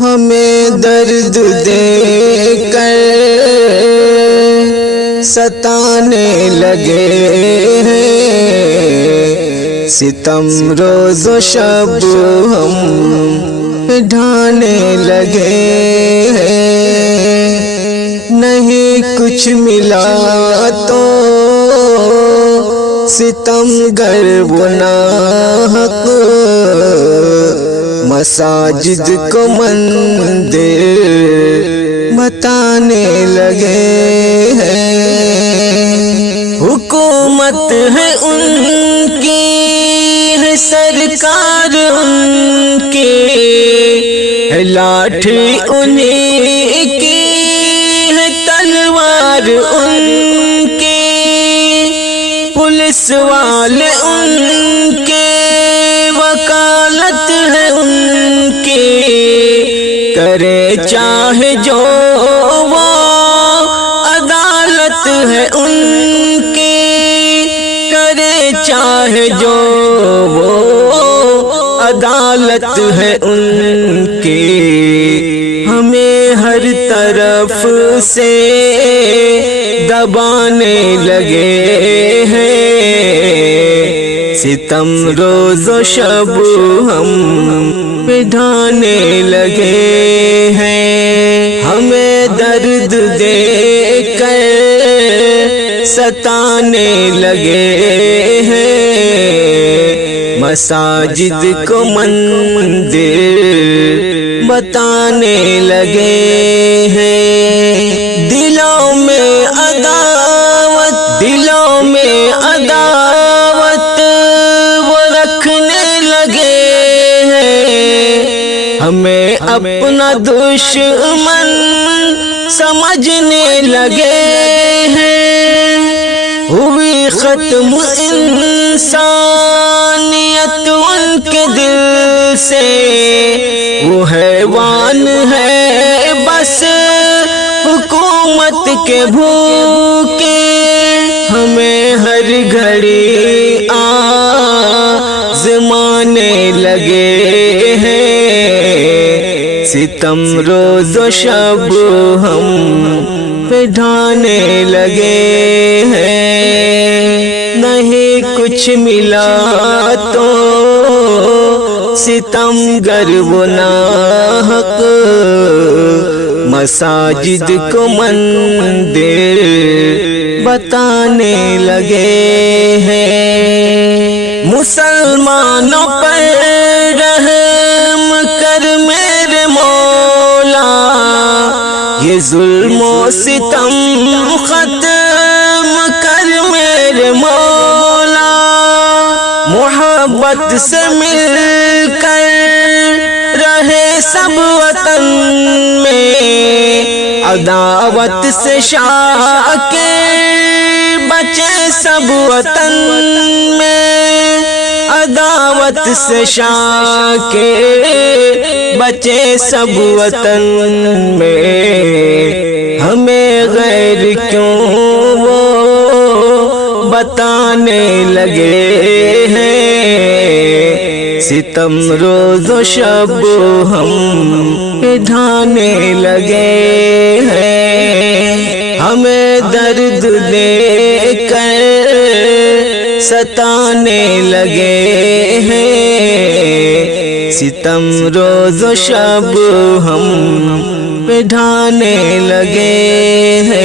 ہمیں درد دے کر ستانے لگے ہیں، ستم روز و شب ہم ڈھانے لگے ہیں، نہیں کچھ ملا تو ستم گر گناہق مساجد کو مندر بتانے لگے ہیں، حکومت ہے ان کی ہے سرکار ان کی ہے، لاٹھی انہیں کی ہے تلوار ان کی، پولیس والے ان کے وکالت ہے ان کی، کرے چاہے جو وہ عدالت ہے ان کی، کرے چاہے جو وہ عدالت ہے ان کی، ہمیں ہر طرف سے دبانے لگے ہیں، ستم روز و شب ہم پڑھانے لگے ہیں، ہمیں درد دے کر ستانے لگے ہیں، مساجد کو مندر بتانے لگے ہیں، دلوں میں عداوت، دلوں میں عداوت وہ رکھنے لگے ہیں، ہمیں اپنا دشمن سمجھنے لگے ہیں، ہوئی ختم انسانیت ان کے دل سے، وہ حیوان ہے بس حکومت کے بھوکے، ہمیں ہر گھڑی آزمانے لگے ہیں، ستم روز و شب ہم پڑھانے لگے ہیں، نہیں کچھ ملا تو ستم گر گناہق مساجد کو مندر بتانے لگے ہیں، مسلمانوں پر رحم کر میرے مولا، یہ ظلم و ستم ختم کر میرے مولا، محبت سے مل کر رہے سب وطن میں، عداوت سے شاکے بچے سب وطن میں، عداوت سے شاکے بچے سب وطن میں، ہمیں غیر کیوں وہ بتانے لگے ہیں، ستم روز و شب ہم پڑھانے لگے ہیں، ہمیں درد دے کر ستانے لگے ہیں، ستم روز و شب ہم پڑھانے لگے ہیں۔